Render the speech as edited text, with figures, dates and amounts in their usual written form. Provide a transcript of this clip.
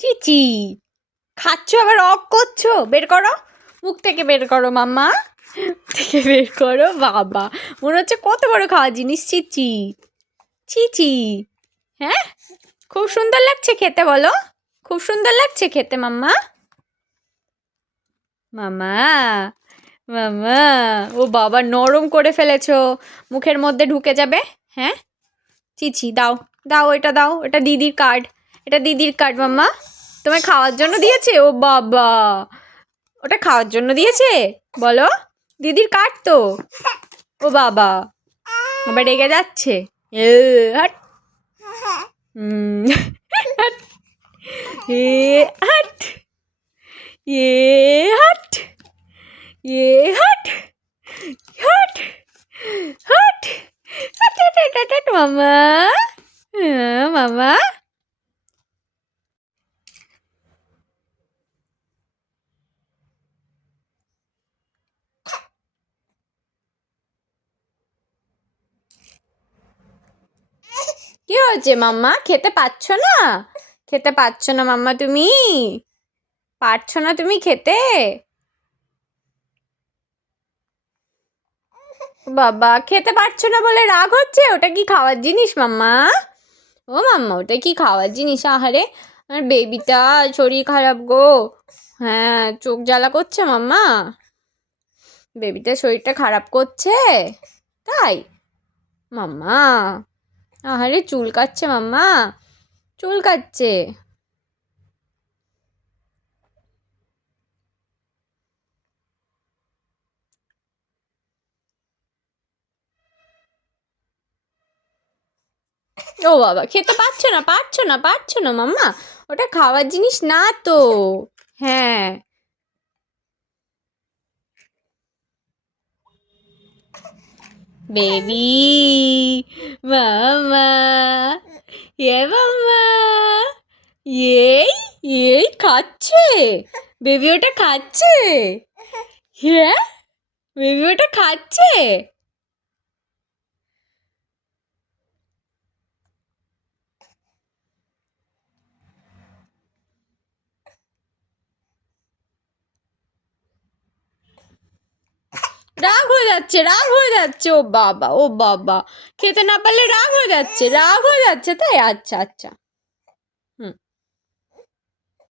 চিচি খাচ্ছ আবার অক করছো, বের করো মুখ থেকে, বের করো মাম্মা, থেকে বের করো। বাবা মনে হচ্ছে কত বড় খাওয়া জিনিস। চিচি চিচি, হ্যাঁ খুব সুন্দর লাগছে খেতে, বলো খুব সুন্দর লাগছে খেতে মাম্মা। মামা মামা, ও বাবা নরম করে ফেলেছো, মুখের মধ্যে ঢুকে যাবে। হ্যাঁ চিচি দাও, দাও এটা, দাও এটা দিদির কার্ড, এটা দিদির কার্ড মাম্মা, তোমায় খাওয়ার জন্য দিয়েছে। ও বাবা ওটা খাওয়ার জন্য দিয়েছে, বলো দিদির কার্ড তো। ও বাবা আবার রেগে যাচ্ছে। এ হাট, হাট, এ হাট, এ হাট, এ হাট, হাট, হাট, হাট, হাট, হাট, হাট, মামা, মামা। কি হয়েছে মাম্মা, খেতে পাচ্ছ না? খেতে পাচ্ছ না মাম্মা, তুমি পারছো না তুমি খেতে? বাবা খেতে পারছো না বলে রাগ হচ্ছে? ওটা কি খাওয়ার জিনিস মাম্মা? ও মাম্মা ওটা কি খাওয়ার জিনিস? আহারে আমার বেবিটা শরীর খারাপ গো। হ্যাঁ চোখ জ্বালা করছে মাম্মা, বেবিটার শরীরটা খারাপ করছে তাই। মাম্মা আহারে চুলকাচ্ছে মাম্মা, চুলকাচ্ছে। ও বাবা খেতে পারছো না, পারছো না, পারছো না মাম্মা, ওটা খাওয়ার জিনিস না তো। হ্যাঁ বেবি, মামা, এ মামা, এই এই খাচ্ছে, বেবি ওটা খাচ্ছে। হ্যাঁ বেবি ওটা খাচ্ছে। রাগ হয়ে যাচ্ছে, রাগ হয়ে যাচ্ছে। ও বাবা, ও বাবা খেতে না পারলে রাগ হয়ে যাচ্ছে, রাগ হয়ে যাচ্ছে তাই। আচ্ছা আচ্ছা, হুম।